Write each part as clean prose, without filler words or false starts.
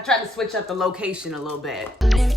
I tried to switch up the location a little bit.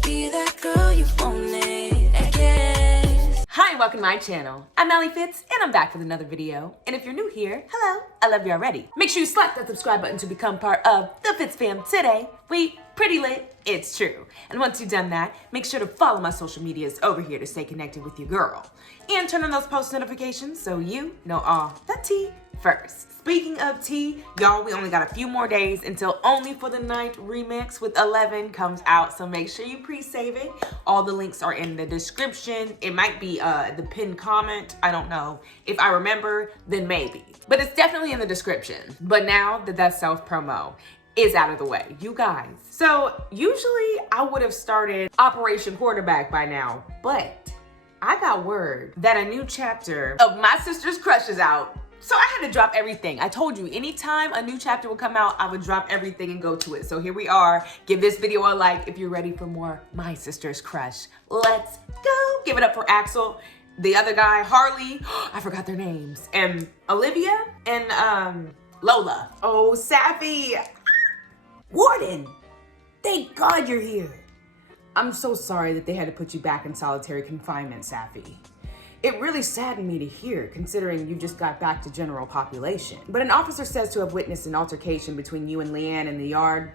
Be that girl you wanted, I guess. Hi, welcome to my channel. I'm Allie Fitz, and I'm back with another video. And if you're new here, hello, I love you already. Make sure you slap that subscribe button to become part of the FITZFAM today. We pretty lit, it's true. And once you've done that, make sure to follow my social medias over here to stay connected with your girl. And turn on those post notifications so you know all the tea first. Speaking of tea, y'all, we only got a few more days until Only for the Night remix with 11 comes out, so make sure you pre-save it. All the links are in the description. It might be the pinned comment. I don't know. If I remember, then maybe. But it's definitely in the description. But now that self-promo is out of the way, you guys. So usually I would have started Operation Quarterback by now, but I got word that a new chapter of My Sister's Crush is out. So I had to drop everything. I told you, anytime a new chapter would come out, I would drop everything and go to it. So here we are. Give this video a like if you're ready for more My Sister's Crush. Let's go. Give it up for Axel, the other guy, Harley. I forgot their names. And Olivia and Lola. Oh, Sappy. Warden, thank God you're here. I'm so sorry that they had to put you back in solitary confinement, Sappy. It really saddened me to hear, considering you just got back to general population. But an officer says to have witnessed an altercation between you and Leanne in the yard,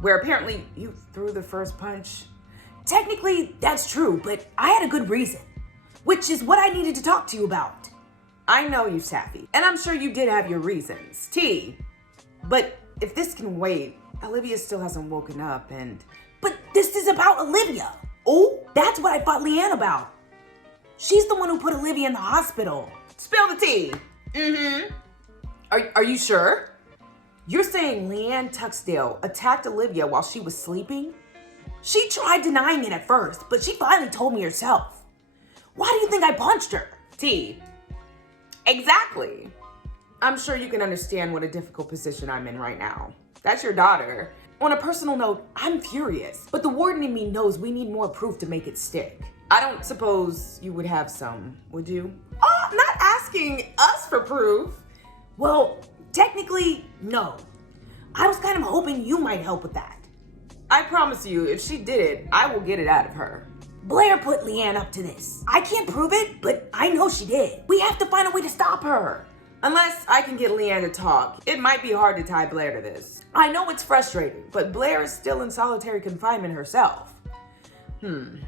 where apparently you threw the first punch. Technically, that's true, but I had a good reason, which is what I needed to talk to you about. I know you, Sappy, and I'm sure you did have your reasons. But if this can wait, Olivia still hasn't woken up and... But this is about Olivia. Oh, that's what I fought Leanne about. She's the one who put Olivia in the hospital. Spill the tea. Are you sure? You're saying Leanne Tuxdale attacked Olivia while she was sleeping? She tried denying it at first, but she finally told me herself. Why do you think I punched her? Exactly. I'm sure you can understand what a difficult position I'm in right now. That's your daughter. On a personal note, I'm furious, but the warden in me knows we need more proof to make it stick. I don't suppose you would have some, would you? Oh, I'm not asking us for proof. Well, technically, no. I was kind of hoping you might help with that. I promise you, if she did it, I will get it out of her. Blair put Leanne up to this. I can't prove it, but I know she did. We have to find a way to stop her. Unless I can get Leanne to talk, it might be hard to tie Blair to this. I know it's frustrating, but Blair is still in solitary confinement herself.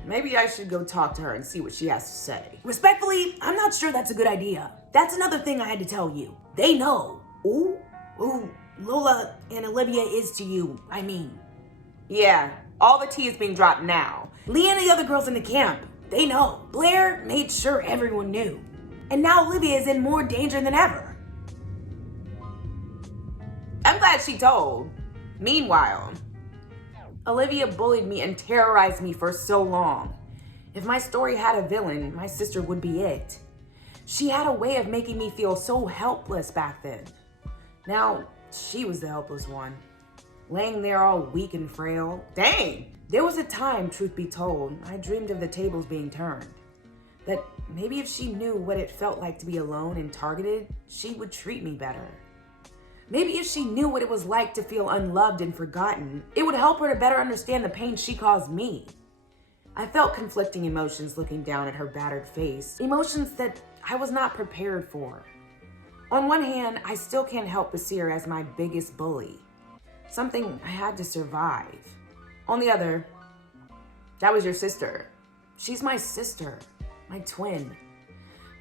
Maybe I should go talk to her and see what she has to say. Respectfully, I'm not sure that's a good idea. That's another thing I had to tell you. They know. Ooh, Lola and Olivia is to you, I mean. Yeah, all the tea is being dropped now. Leanne and the other girls in the camp, they know. Blair made sure everyone knew. And now Olivia is in more danger than ever. I'm glad she told. Meanwhile, Olivia bullied me and terrorized me for so long. If my story had a villain, my sister would be it. She had a way of making me feel so helpless back then. Now, she was the helpless one. Laying there all weak and frail. Dang! There was a time, truth be told, I dreamed of the tables being turned. That maybe if she knew what it felt like to be alone and targeted, she would treat me better. Maybe if she knew what it was like to feel unloved and forgotten, it would help her to better understand the pain she caused me. I felt conflicting emotions looking down at her battered face, emotions that I was not prepared for. On one hand, I still can't help but see her as my biggest bully, something I had to survive. On the other, that was your sister. She's my sister, my twin.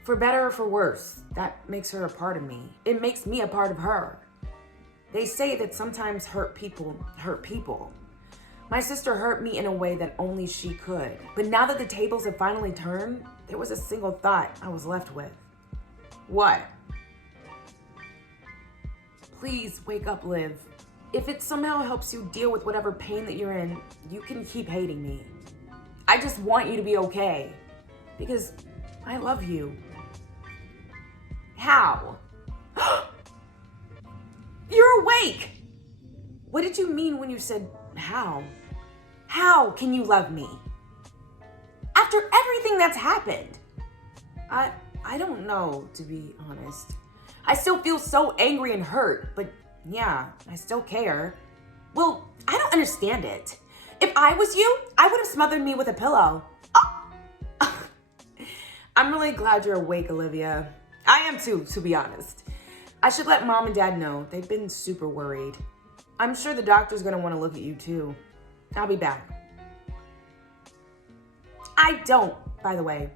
For better or for worse, that makes her a part of me. It makes me a part of her. They say that sometimes hurt people hurt people. My sister hurt me in a way that only she could. But now that the tables have finally turned, there was a single thought I was left with. What? Please wake up, Liv. If it somehow helps you deal with whatever pain that you're in, you can keep hating me. I just want you to be okay. Because I love you. How? You're awake! What did you mean when you said how? How can you love me? After everything that's happened? I don't know, to be honest. I still feel so angry and hurt, but yeah, I still care. Well, I don't understand it. If I was you, I would have smothered me with a pillow. Oh. I'm really glad you're awake, Olivia. I am too, to be honest. I should let Mom and Dad know. They've been super worried. I'm sure the doctor's gonna want to look at you too. I'll be back. I don't, by the way.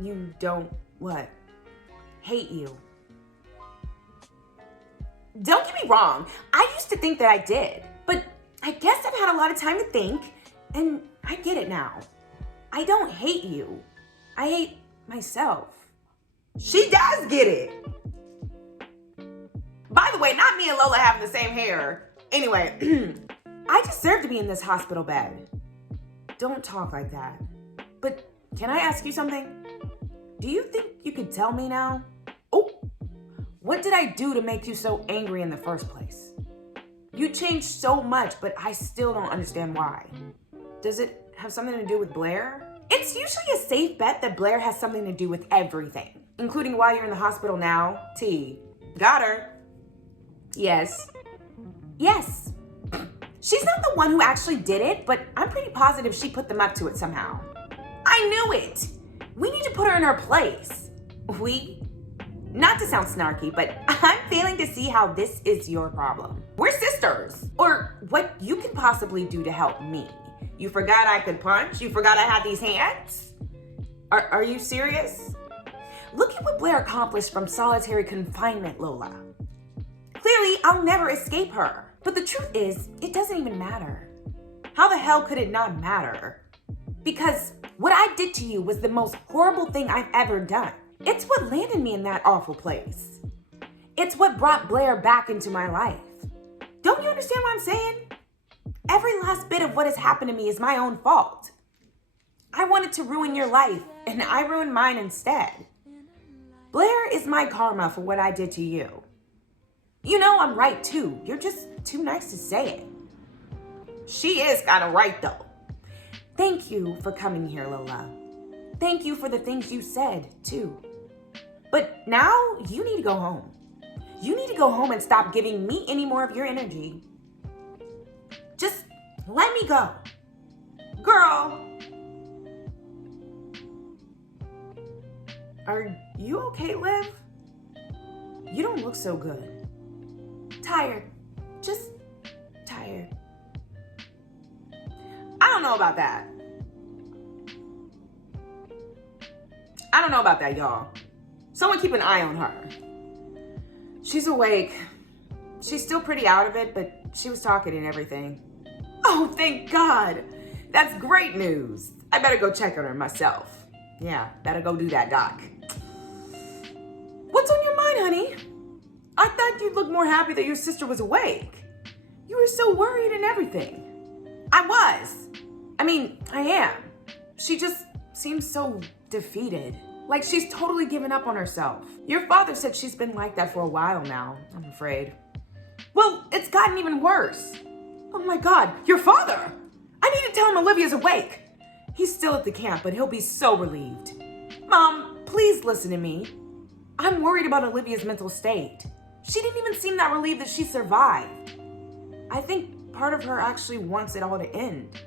You don't what? Hate you. Don't get me wrong. I used to think that I did, but I guess I've had a lot of time to think, and I get it now. I don't hate you. I hate myself. She does get it. By the way, not me and Lola having the same hair. Anyway, I deserve to be in this hospital bed. Don't talk like that. But can I ask you something? Do you think you could tell me now? Oh, what did I do to make you so angry in the first place? You changed so much, but I still don't understand why. Does it have something to do with Blair? It's usually a safe bet that Blair has something to do with everything, including why you're in the hospital now. T. Got her. Yes. Yes. She's not the one who actually did it, but I'm pretty positive she put them up to it somehow. I knew it. We need to put her in her place. Not to sound snarky, but I'm failing to see how this is your problem. We're sisters. Or what you can possibly do to help me. You forgot I could punch? You forgot I had these hands? Are you serious? Look at what Blair accomplished from solitary confinement, Lola. Clearly, I'll never escape her. But the truth is, it doesn't even matter. How the hell could it not matter? Because what I did to you was the most horrible thing I've ever done. It's what landed me in that awful place. It's what brought Blair back into my life. Don't you understand what I'm saying? Every last bit of what has happened to me is my own fault. I wanted to ruin your life, and I ruined mine instead. Blair is my karma for what I did to you. You know I'm right too. You're just too nice to say it. She is kind of right though. Thank you for coming here, Lola. Thank you for the things you said too. But now you need to go home. You need to go home and stop giving me any more of your energy. Just let me go. Girl. Are you okay, Liv? You don't look so good. Tired. Just tired. I don't know about that. I don't know about that, y'all. Someone keep an eye on her. She's awake. She's still pretty out of it, but she was talking and everything. Oh, thank God. That's great news. I better go check on her myself. Yeah, better go do that, Doc. What's on your mind, honey? I thought you'd look more happy that your sister was awake. You were so worried and everything. I was. I am. She just seems so defeated. Like she's totally given up on herself. Your father said she's been like that for a while now, I'm afraid. Well, it's gotten even worse. Oh my God, your father! I need to tell him Olivia's awake. He's still at the camp, but he'll be so relieved. Mom, please listen to me. I'm worried about Olivia's mental state. She didn't even seem that relieved that she survived. I think part of her actually wants it all to end.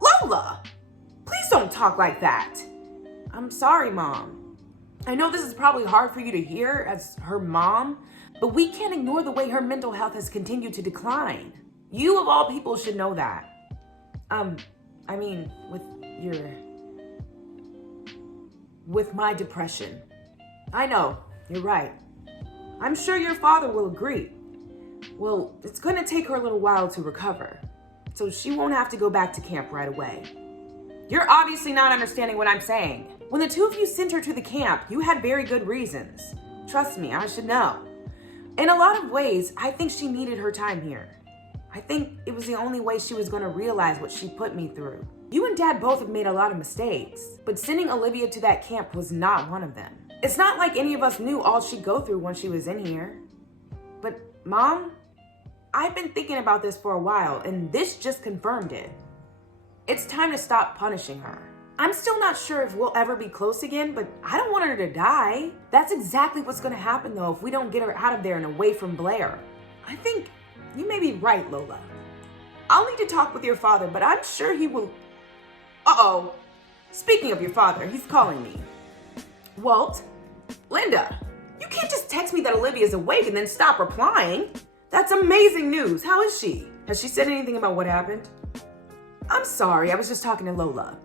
Lola! Please don't talk like that. I'm sorry, Mom. I know this is probably hard for you to hear as her mom, but we can't ignore the way her mental health has continued to decline. You of all people should know that. With my depression. I know, you're right. I'm sure your father will agree. Well, it's gonna take her a little while to recover, so she won't have to go back to camp right away. You're obviously not understanding what I'm saying. When the two of you sent her to the camp, you had very good reasons. Trust me, I should know. In a lot of ways, I think she needed her time here. I think it was the only way she was gonna realize what she put me through. You and Dad both have made a lot of mistakes, but sending Olivia to that camp was not one of them. It's not like any of us knew all she'd go through when she was in here. But Mom, I've been thinking about this for a while, and this just confirmed it. It's time to stop punishing her. I'm still not sure if we'll ever be close again, but I don't want her to die. That's exactly what's gonna happen though if we don't get her out of there and away from Blair. I think You may be right, Lola. I'll need to talk with your father, but I'm sure he will. Uh-oh. Speaking of your father, he's calling me. Walt? Linda, you can't just text me that Olivia's awake and then stop replying. That's amazing news. How is she? Has she said anything about what happened? I'm sorry, I was just talking to Lola.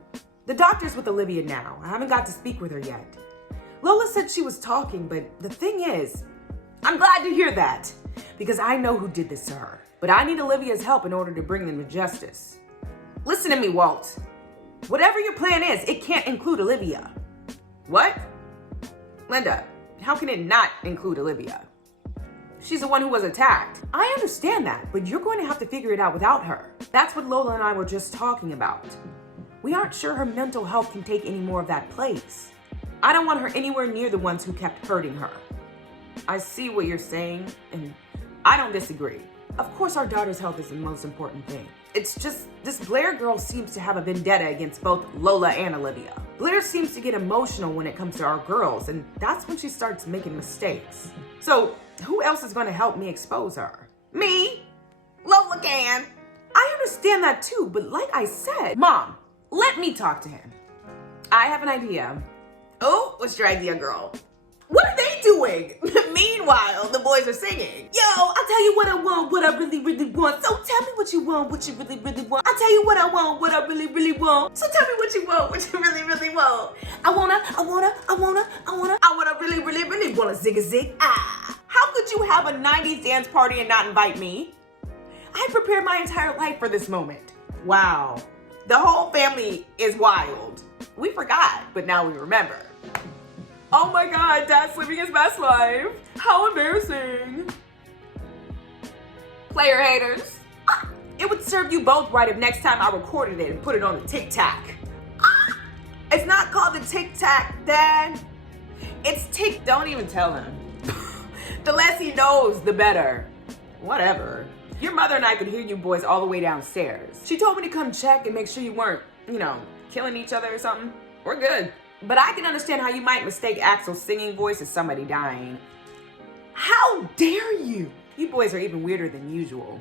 The doctor's with Olivia now. I haven't got to speak with her yet. Lola said she was talking, but the thing is, I'm glad to hear that because I know who did this to her. But I need Olivia's help in order to bring them to justice. Listen to me, Walt. Whatever your plan is, it can't include Olivia. What? Linda, how can it not include Olivia? She's the one who was attacked. I understand that, but you're going to have to figure it out without her. That's what Lola and I were just talking about. We aren't sure her mental health can take any more of that place. I don't want her anywhere near the ones who kept hurting her. I see what you're saying, and I don't disagree. Of course our daughter's health is the most important thing. It's just, this Blair girl seems to have a vendetta against both Lola and Olivia. Blair seems to get emotional when it comes to our girls, and that's when she starts making mistakes. So, who else is going to help me expose her? Me? Lola can. I understand that too, but like I said, Mom, let me talk to him. I have an idea. Oh, what's your idea, girl? What are they doing? Meanwhile, the boys are singing. Yo, I'll tell you what I want, what I really, really want. So tell me what you want, what you really, really want. I'll tell you what I want, what I really, really want. So tell me what you want, what you really, really want. I wanna really, really, really wanna zig a zig. Ah. How could you have a 90s dance party and not invite me? I prepared my entire life for this moment. Wow. The whole family is wild. We forgot, but now we remember. Oh my God, Dad's living his best life. How embarrassing. Player haters. It would serve you both right if next time I recorded it and put it on the Tic-Tac. It's not called the Tic-Tac, Dad. It's Tic, don't even tell him. The less he knows, the better. Whatever. Your mother and I could hear you boys all the way downstairs. She told me to come check and make sure you weren't, killing each other or something. We're good. But I can understand how you might mistake Axel's singing voice as somebody dying. How dare you? You boys are even weirder than usual.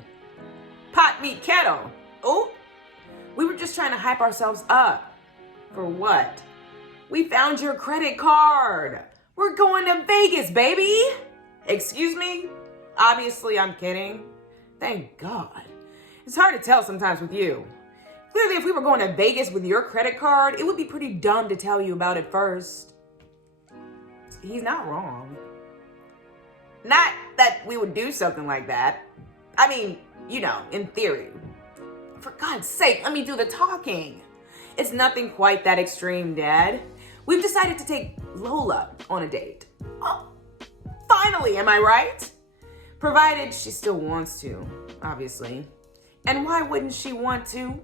Pot, meat, kettle. Oh, we were just trying to hype ourselves up. For what? We found your credit card. We're going to Vegas, baby. Excuse me? Obviously, I'm kidding. Thank God. It's hard to tell sometimes with you. Clearly, if we were going to Vegas with your credit card, it would be pretty dumb to tell you about it first. He's not wrong. Not that we would do something like that. I mean, in theory. For God's sake, let me do the talking. It's nothing quite that extreme, Dad. We've decided to take Lola on a date. Oh, finally, am I right? Provided she still wants to, obviously. And why wouldn't she want to?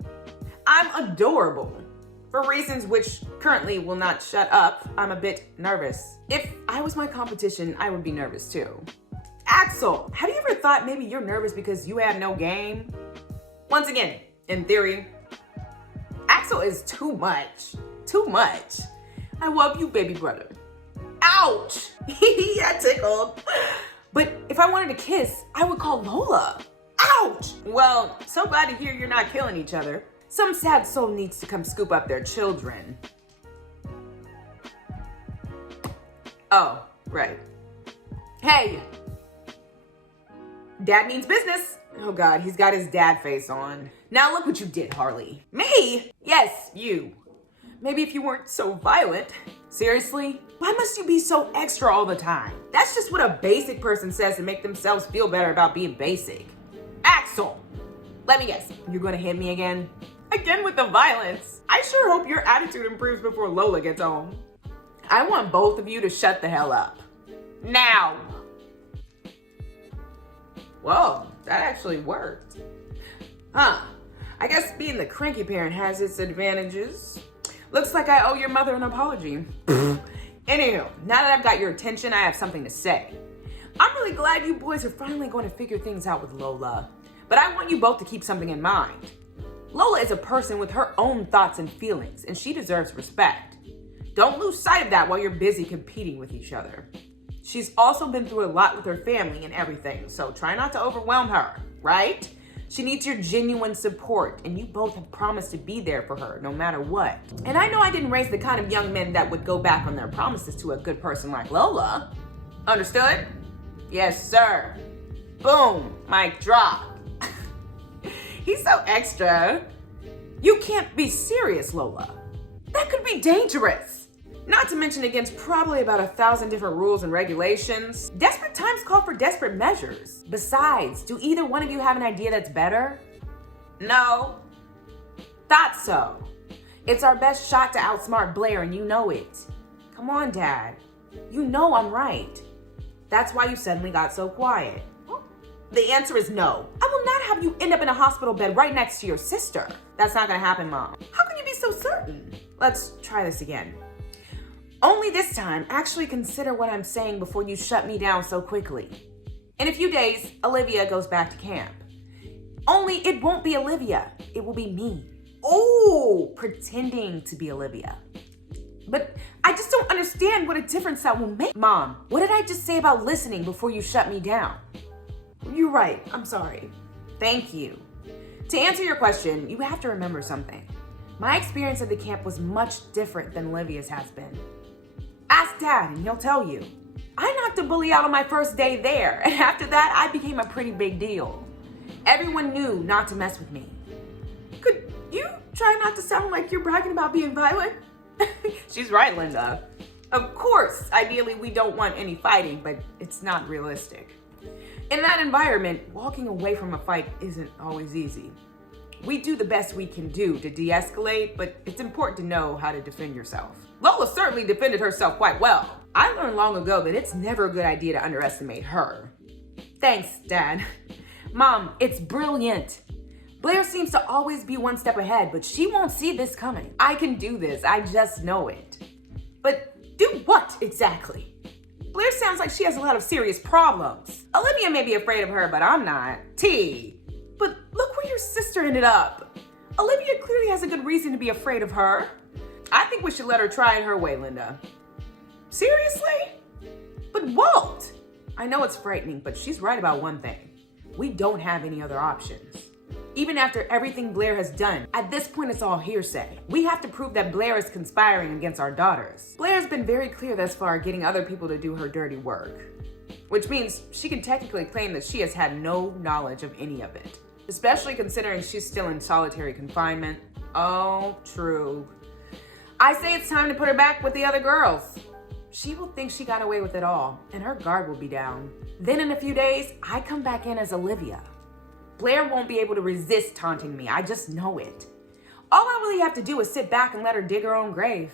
I'm adorable. For reasons which currently will not shut up, I'm a bit nervous. If I was my competition, I would be nervous too. Axel, have you ever thought maybe you're nervous because you have no game? Once again, in theory, Axel is too much. Too much. I love you, baby brother. Ouch! I tickled. But if I wanted to kiss, I would call Lola. Ouch! Well, so glad to hear you're not killing each other. Some sad soul needs to come scoop up their children. Oh, right. Hey! Dad means business. Oh God, he's got his dad face on. Now look what you did, Harley. Me? Yes, you. Maybe if you weren't so violent. Seriously? Why must you be so extra all the time? That's just what a basic person says to make themselves feel better about being basic. Axel! Let me guess, you're gonna hit me again? Again with the violence. I sure hope your attitude improves before Lola gets home. I want both of you to shut the hell up. Now! Whoa, that actually worked. Huh, I guess being the cranky parent has its advantages. Looks like I owe your mother an apology. Anywho, now that I've got your attention, I have something to say. I'm really glad you boys are finally going to figure things out with Lola. But I want you both to keep something in mind. Lola is a person with her own thoughts and feelings, and she deserves respect. Don't lose sight of that while you're busy competing with each other. She's also been through a lot with her family and everything, so try not to overwhelm her. right? She needs your genuine support, and you both have promised to be there for her no matter what. And I know I didn't raise the kind of young men that would go back on their promises to a good person like Lola. Understood? Yes, sir. Boom, mic drop. He's so extra. You can't be serious, Lola. That could be dangerous. Not to mention against probably about 1,000 different rules and regulations. Desperate times call for desperate measures. Besides, do either one of you have an idea that's better? No. Thought so. It's our best shot to outsmart Blair, and you know it. Come on, Dad. You know I'm right. That's why you suddenly got so quiet. The answer is no. I will not have you end up in a hospital bed right next to your sister. That's not gonna happen, Mom. How can you be so certain? Let's try this again. Only this time, actually consider what I'm saying before you shut me down so quickly. In a few days, Olivia goes back to camp. Only it won't be Olivia, it will be me. Oh, pretending to be Olivia. But I just don't understand what a difference that will make. Mom, what did I just say about listening before you shut me down? You're right, I'm sorry. Thank you. To answer your question, you have to remember something. My experience at the camp was much different than Olivia's has been. Ask Dad and he'll tell you. I knocked a bully out on my first day there, and after that, I became a pretty big deal. Everyone knew not to mess with me. Could you try not to sound like you're bragging about being violent? She's right, Linda. Of course, ideally we don't want any fighting, but it's not realistic. In that environment, walking away from a fight isn't always easy. We do the best we can do to de-escalate, but it's important to know how to defend yourself. Lola certainly defended herself quite well. I learned long ago that it's never a good idea to underestimate her. Thanks, Dad. Mom, it's brilliant. Blair seems to always be one step ahead, but she won't see this coming. I can do this, I just know it. But do what exactly? Blair sounds like she has a lot of serious problems. Olivia may be afraid of her, but I'm not. T. But look where your sister ended up. Olivia clearly has a good reason to be afraid of her. I think we should let her try it her way, Linda. Seriously? But Walt! I know it's frightening, but she's right about one thing. We don't have any other options. Even after everything Blair has done, at this point it's all hearsay. We have to prove that Blair is conspiring against our daughters. Blair's been very clear thus far getting other people to do her dirty work, which means she can technically claim that she has had no knowledge of any of it, especially considering she's still in solitary confinement. Oh, true. I say it's time to put her back with the other girls. She will think she got away with it all, and her guard will be down. Then in a few days, I come back in as Olivia. Blair won't be able to resist taunting me, I just know it. All I really have to do is sit back and let her dig her own grave.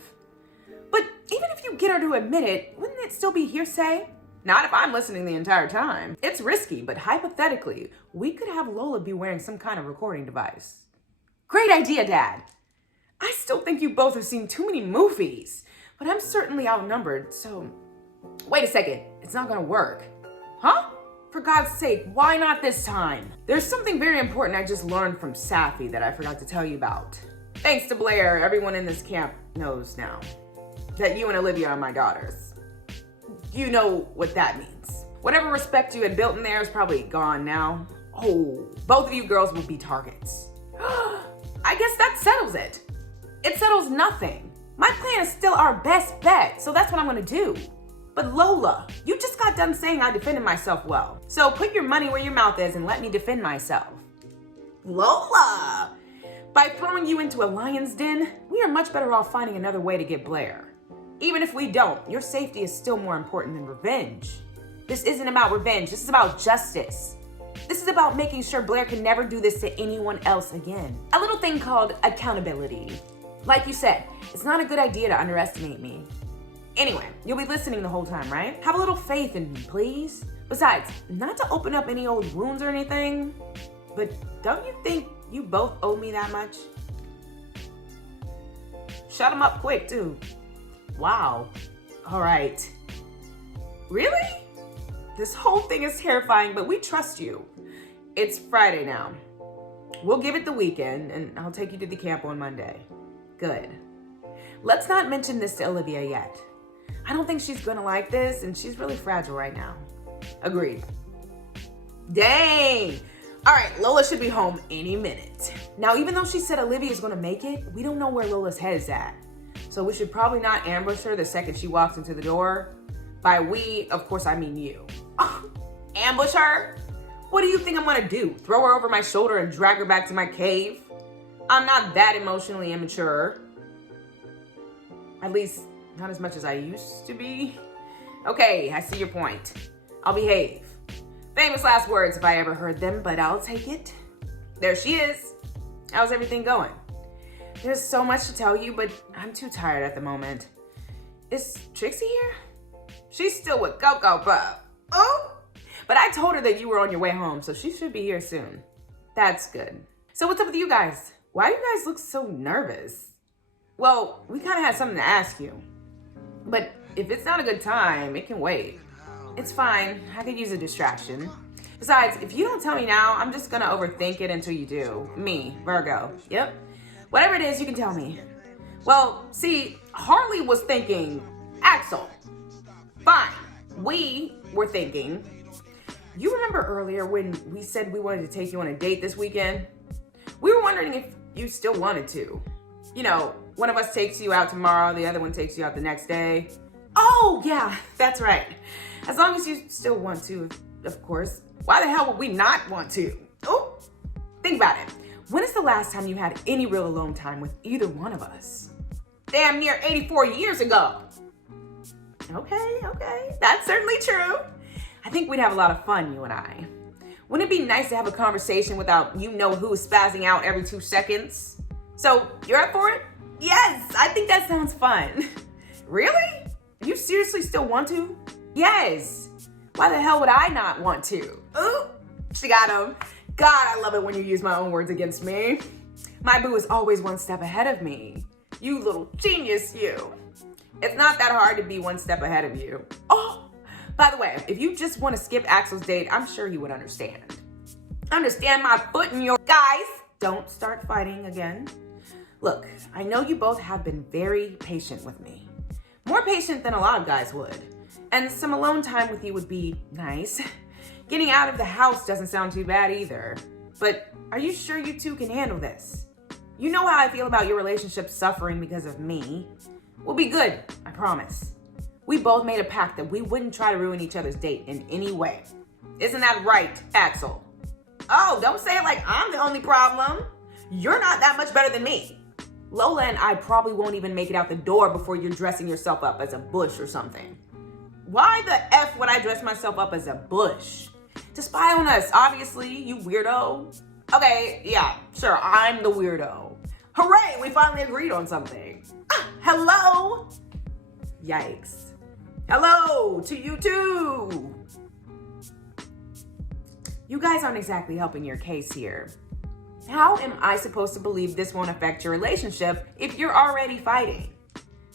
But even if you get her to admit it, wouldn't it still be hearsay? Not if I'm listening the entire time. It's risky, but hypothetically, we could have Lola be wearing some kind of recording device. Great idea, Dad. I still think you both have seen too many movies, but I'm certainly outnumbered, so... Wait a second, it's not gonna work. Huh? For God's sake, why not this time? There's something very important I just learned from Safi that I forgot to tell you about. Thanks to Blair, everyone in this camp knows now that you and Olivia are my daughters. You know what that means. Whatever respect you had built in there is probably gone now. Oh, both of you girls will be targets. I guess that settles it. It settles nothing. My plan is still our best bet, so that's what I'm gonna do. But Lola, you just got done saying I defended myself well. So put your money where your mouth is and let me defend myself. Lola! By throwing you into a lion's den, we are much better off finding another way to get Blair. Even if we don't, your safety is still more important than revenge. This isn't about revenge, this is about justice. This is about making sure Blair can never do this to anyone else again. A little thing called accountability. Like you said, it's not a good idea to underestimate me. Anyway, you'll be listening the whole time, right? Have a little faith in me, please. Besides, not to open up any old wounds or anything, but don't you think you both owe me that much? Shut them up quick, too. Wow. All right. Really? This whole thing is terrifying, but we trust you. It's Friday now. We'll give it the weekend, and I'll take you to the camp on Monday. Good. Let's not mention this to Olivia yet. I don't think she's gonna like this, and she's really fragile right now. Agreed. Dang! All right, Lola should be home any minute. Now, even though she said Olivia is gonna make it, we don't know where Lola's head is at. So we should probably not ambush her the second she walks into the door. By we, of course, I mean you. Ambush her? What do you think I'm gonna do? Throw her over my shoulder and drag her back to my cave? I'm not that emotionally immature. At least, not as much as I used to be. Okay, I see your point. I'll behave. Famous last words if I ever heard them, but I'll take it. There she is. How's everything going? There's so much to tell you, but I'm too tired at the moment. Is Trixie here? She's still with Coco Puff. Oh! But I told her that you were on your way home, so she should be here soon. That's good. So what's up with you guys? Why do you guys look so nervous? Well, we kind of had something to ask you. But if it's not a good time, it can wait. It's fine. I could use a distraction. Besides, if you don't tell me now, I'm just gonna overthink it until you do. Me, Virgo. Yep. Whatever it is, you can tell me. Well, see, Harley was thinking Axel. Fine. We were thinking. You remember earlier when we said we wanted to take you on a date this weekend? We were wondering if you still wanted to. You know, one of us takes you out tomorrow, the other one takes you out the next day. Oh, yeah, that's right. As long as you still want to, of course. Why the hell would we not want to? Oh, think about it. When is the last time you had any real alone time with either one of us? Damn near 84 years ago. Okay, that's certainly true. I think we'd have a lot of fun, you and I. Wouldn't it be nice to have a conversation without you know who spazzing out every 2 seconds? So, you're up for it? Yes, I think that sounds fun. Really? You seriously still want to? Yes. Why the hell would I not want to? Ooh, she got him. God, I love it when you use my own words against me. My boo is always one step ahead of me. You little genius, you. It's not that hard to be one step ahead of you. Oh, by the way, if you just want to skip Axel's date, I'm sure he would understand. Understand my foot in your... Guys, don't start fighting again. Look, I know you both have been very patient with me. More patient than a lot of guys would. And some alone time with you would be nice. Getting out of the house doesn't sound too bad either. But are you sure you two can handle this? You know how I feel about your relationship suffering because of me. We'll be good, I promise. We both made a pact that we wouldn't try to ruin each other's date in any way. Isn't that right, Axel? Oh, don't say it like I'm the only problem. You're not that much better than me. Lola and I probably won't even make it out the door before you're dressing yourself up as a bush or something. Why the F would I dress myself up as a bush? To spy on us, obviously, you weirdo. Okay, yeah, sure, I'm the weirdo. Hooray, we finally agreed on something. Hello? Yikes. Hello to you too. You guys aren't exactly helping your case here. How am I supposed to believe this won't affect your relationship if you're already fighting?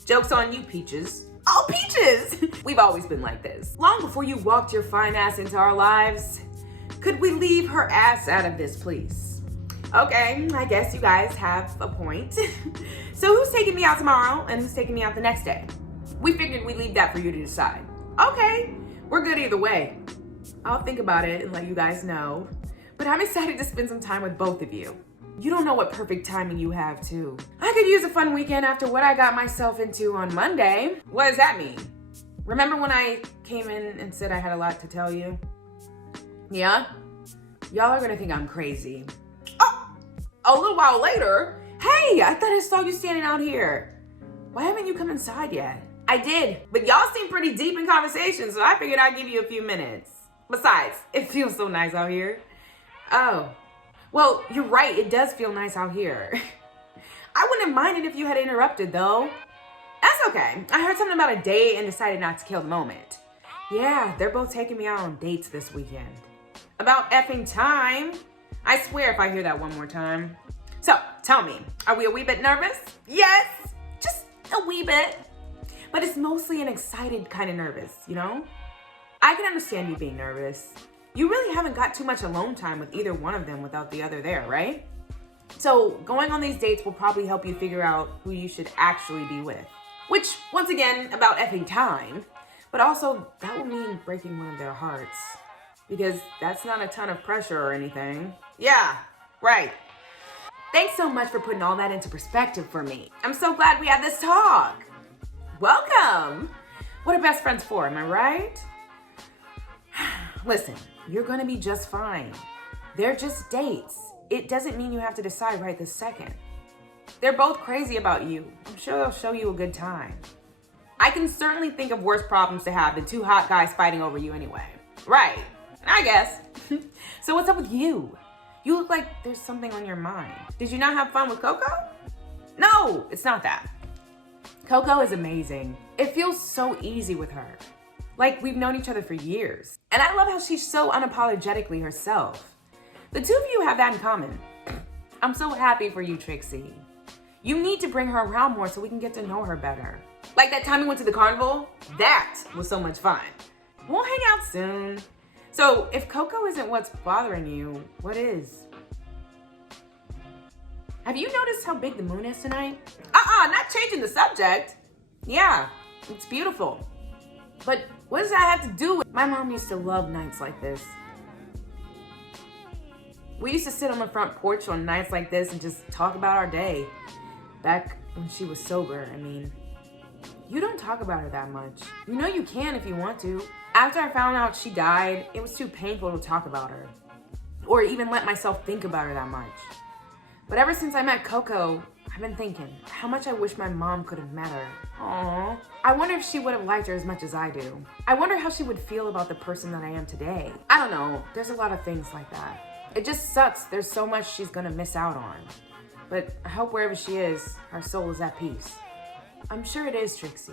Joke's on you, Peaches. Oh, Peaches! We've always been like this. Long before you walked your fine ass into our lives. Could we leave her ass out of this, please? Okay, I guess you guys have a point. So who's taking me out tomorrow and who's taking me out the next day? We figured we'd leave that for you to decide. Okay, we're good either way. I'll think about it and let you guys know. But I'm excited to spend some time with both of you. You don't know what perfect timing you have, too. I could use a fun weekend after what I got myself into on Monday. What does that mean? Remember when I came in and said I had a lot to tell you? Yeah? Y'all are gonna think I'm crazy. Oh, a little while later. Hey, I thought I saw you standing out here. Why haven't you come inside yet? I did, but y'all seem pretty deep in conversation, so I figured I'd give you a few minutes. Besides, it feels so nice out here. Oh, well, you're right. It does feel nice out here. I wouldn't have minded if you had interrupted, though. That's okay. I heard something about a date and decided not to kill the moment. Yeah, they're both taking me out on dates this weekend. About effing time. I swear if I hear that one more time. So, tell me, are we a wee bit nervous? Yes, just a wee bit. But it's mostly an excited kind of nervous, you know? I can understand you being nervous. You really haven't got too much alone time with either one of them without the other there, right? So going on these dates will probably help you figure out who you should actually be with. Which, once again, about effing time, but also that will mean breaking one of their hearts. because that's not a ton of pressure or anything. Yeah, right. Thanks so much for putting all that into perspective for me. I'm so glad we had this talk. Welcome. What are best friends for, am I right? Listen, you're gonna be just fine. They're just dates. It doesn't mean you have to decide right this second. They're both crazy about you. I'm sure they'll show you a good time. I can certainly think of worse problems to have than two hot guys fighting over you anyway. Right, I guess. So what's up with you? You look like there's something on your mind. Did you not have fun with Coco? No, it's not that. Coco is amazing. It feels so easy with her. Like we've known each other for years. And I love how she's so unapologetically herself. The two of you have that in common. I'm so happy for you, Trixie. You need to bring her around more so we can get to know her better. Like that time we went to the carnival? That was so much fun. We'll hang out soon. So if Coco isn't what's bothering you, what is? Have you noticed how big the moon is tonight? Not changing the subject. Yeah, it's beautiful. But what does that have to do with? My mom used to love nights like this. We used to sit on the front porch on nights like this and just talk about our day. Back when she was sober, I mean. You don't talk about her that much. You know you can if you want to. After I found out she died, it was too painful to talk about her. Or even let myself think about her that much. But ever since I met Coco, I've been thinking how much I wish my mom could have met her. Aww. I wonder if she would have liked her as much as I do. I wonder how she would feel about the person that I am today. I don't know, there's a lot of things like that. It just sucks, there's so much she's gonna miss out on. But I hope wherever she is, her soul is at peace. I'm sure it is, Trixie.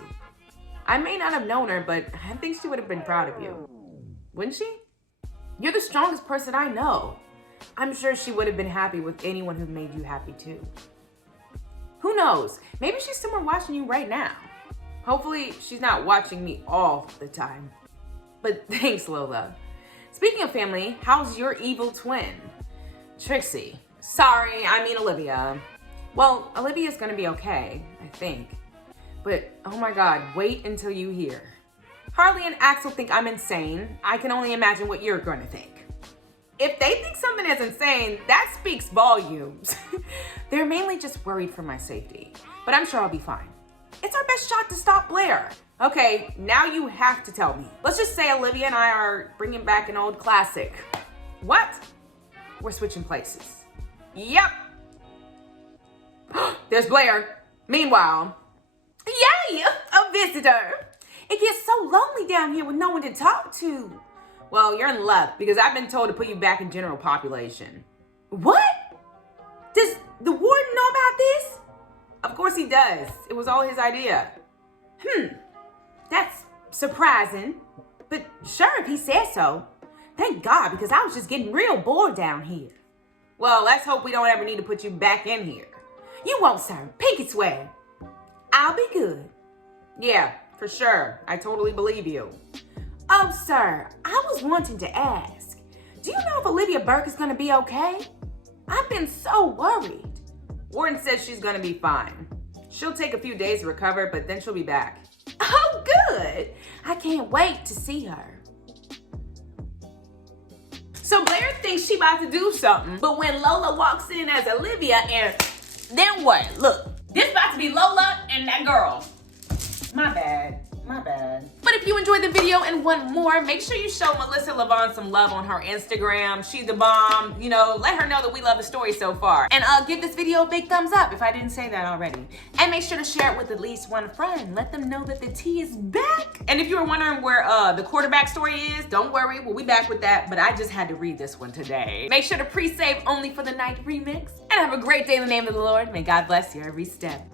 I may not have known her, but I think she would have been proud of you. Wouldn't she? You're the strongest person I know. I'm sure she would have been happy with anyone who made you happy too. Who knows? Maybe she's somewhere watching you right now. Hopefully, she's not watching me all the time. But thanks, Lola. Speaking of family, how's your evil twin? Trixie. Sorry, I mean Olivia. Well, Olivia's gonna be okay, I think. But, oh my God, wait until you hear. Harley and Axel think I'm insane. I can only imagine what you're gonna think. If they think something is insane, that speaks volumes. They're mainly just worried for my safety, but I'm sure I'll be fine. It's our best shot to stop Blair. Okay, now you have to tell me. Let's just say Olivia and I are bringing back an old classic. What? We're switching places. Yep. There's Blair. Meanwhile, yay, a visitor. It gets so lonely down here with no one to talk to. Well, you're in luck because I've been told to put you back in general population. What? Does the warden know about this? Of course he does. It was all his idea. That's surprising. But sure, if he says so. Thank God, because I was just getting real bored down here. Well, let's hope we don't ever need to put you back in here. You won't, sir. Pinky swear. I'll be good. Yeah, for sure. I totally believe you. Oh, sir, I was wanting to ask. Do you know if Olivia Burke is going to be okay? I've been so worried. Warden says she's going to be fine. She'll take a few days to recover, but then she'll be back. Oh, good. I can't wait to see her. So Blair thinks she about to do something, but when Lola walks in as Olivia and then what? Look, this about to be Lola and that girl. My bad. But if you enjoyed the video and want more, make sure you show Melissa Lavon some love on her Instagram. She's the bomb. You know, let her know that we love the story so far. And give this video a big thumbs up if I didn't say that already. And make sure to share it with at least one friend. Let them know that the tea is back. And if you were wondering where the quarterback story is, don't worry, we'll be back with that. But I just had to read this one today. Make sure to pre-save only for the night remix. And have a great day in the name of the Lord. May God bless you every step.